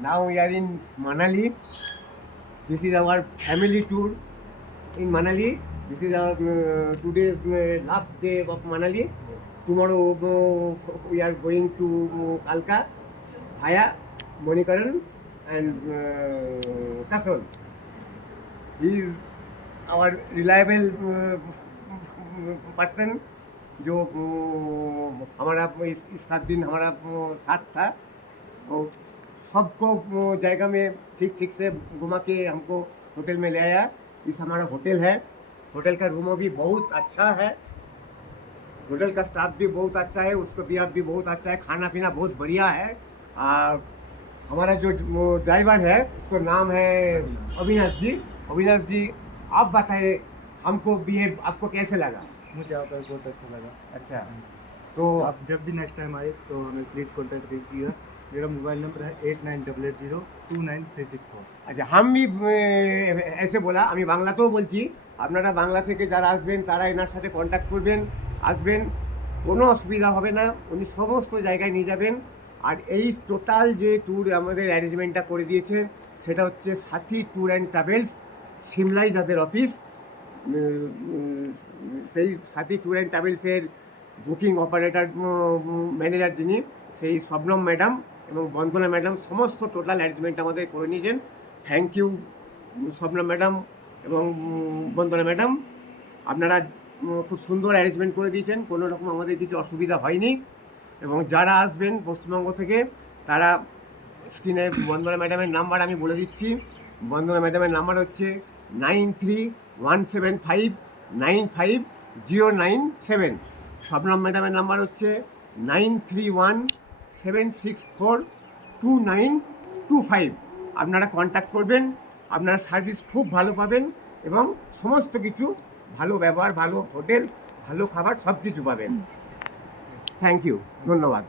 Now we are in Manali. This is our family tour in Manali. This is our today's last day of Manali. Tomorrow we are going to Kalka via Monikaran and Kasol. He is our reliable person जो हमारा इस 7 दिन हमारा साथ था और सबको जगह में ठीक ठीक से घुमा के हमको होटल में ले आया। इस हमारा होटल है, होटल का रूम भी बहुत अच्छा है, होटल का स्टाफ भी बहुत अच्छा है, उसको भी भी बहुत अच्छा है, खाना पीना बहुत बढ़िया है। हमारा जो ड्राइवर है उसको नाम है अविनाश जी। अविनाश जी आप बताइए हमको बिहेव आपको कैसे लगा? मुझे आपका बहुत अच्छा लगा। अच्छा, तो आप जब भी नेक्स्ट टाइम आए तो हमें प्लीज़ कॉन्टैक्ट कीजिएगा। मेरा मोबाइल नंबर है 8988029364। আচ্ছা আমি এসে বলা আমি বাংলাতেও বলছি, আপনারা বাংলা থেকে যারা আসবেন তারা এনার সাথে কন্ট্যাক্ট করবেন, আসবেন, কোনো অসুবিধা হবে না, উনি সমস্ত জায়গায় নিয়ে যাবেন। আর এই টোটাল যে ট্যুর আমাদের অ্যারেঞ্জমেন্টটা করে দিয়েছে সেটা হচ্ছে সাথী ট্যুর অ্যান্ড ট্রাভেলস, সিমলাই যাদের অফিস, সেই সাথী ট্যুর অ্যান্ড ট্রাভেলসের বুকিং অপারেটর ম্যানেজার যিনি সেই শবনম ম্যাডাম এবং বন্দনা ম্যাডাম সমস্ত টোটাল অ্যারেঞ্জমেন্ট আমাদের করে নিয়েছেন। থ্যাংক ইউ শবনম ম্যাডাম এবং বন্দনা ম্যাডাম, আপনারা খুব সুন্দর অ্যারেঞ্জমেন্ট করে দিয়েছেন, কোনো রকম আমাদের কিছু অসুবিধা হয়নি। এবং যারা আসবেন পশ্চিমবঙ্গ থেকে তারা স্ক্রিনে বন্দনা ম্যাডামের নাম্বার আমি বলে দিচ্ছি। বন্দনা ম্যাডামের নাম্বার হচ্ছে 9317595097। শবনম ম্যাডামের নাম্বার হচ্ছে 9317642925। আপনারা কন্ট্যাক্ট করবেন, আপনারা সার্ভিস খুব ভালো পাবেন এবং সমস্ত কিছু ভালো ব্যবহার, ভালো হোটেল, ভালো খাবার সব কিছু পাবেন। থ্যাংক ইউ, ধন্যবাদ।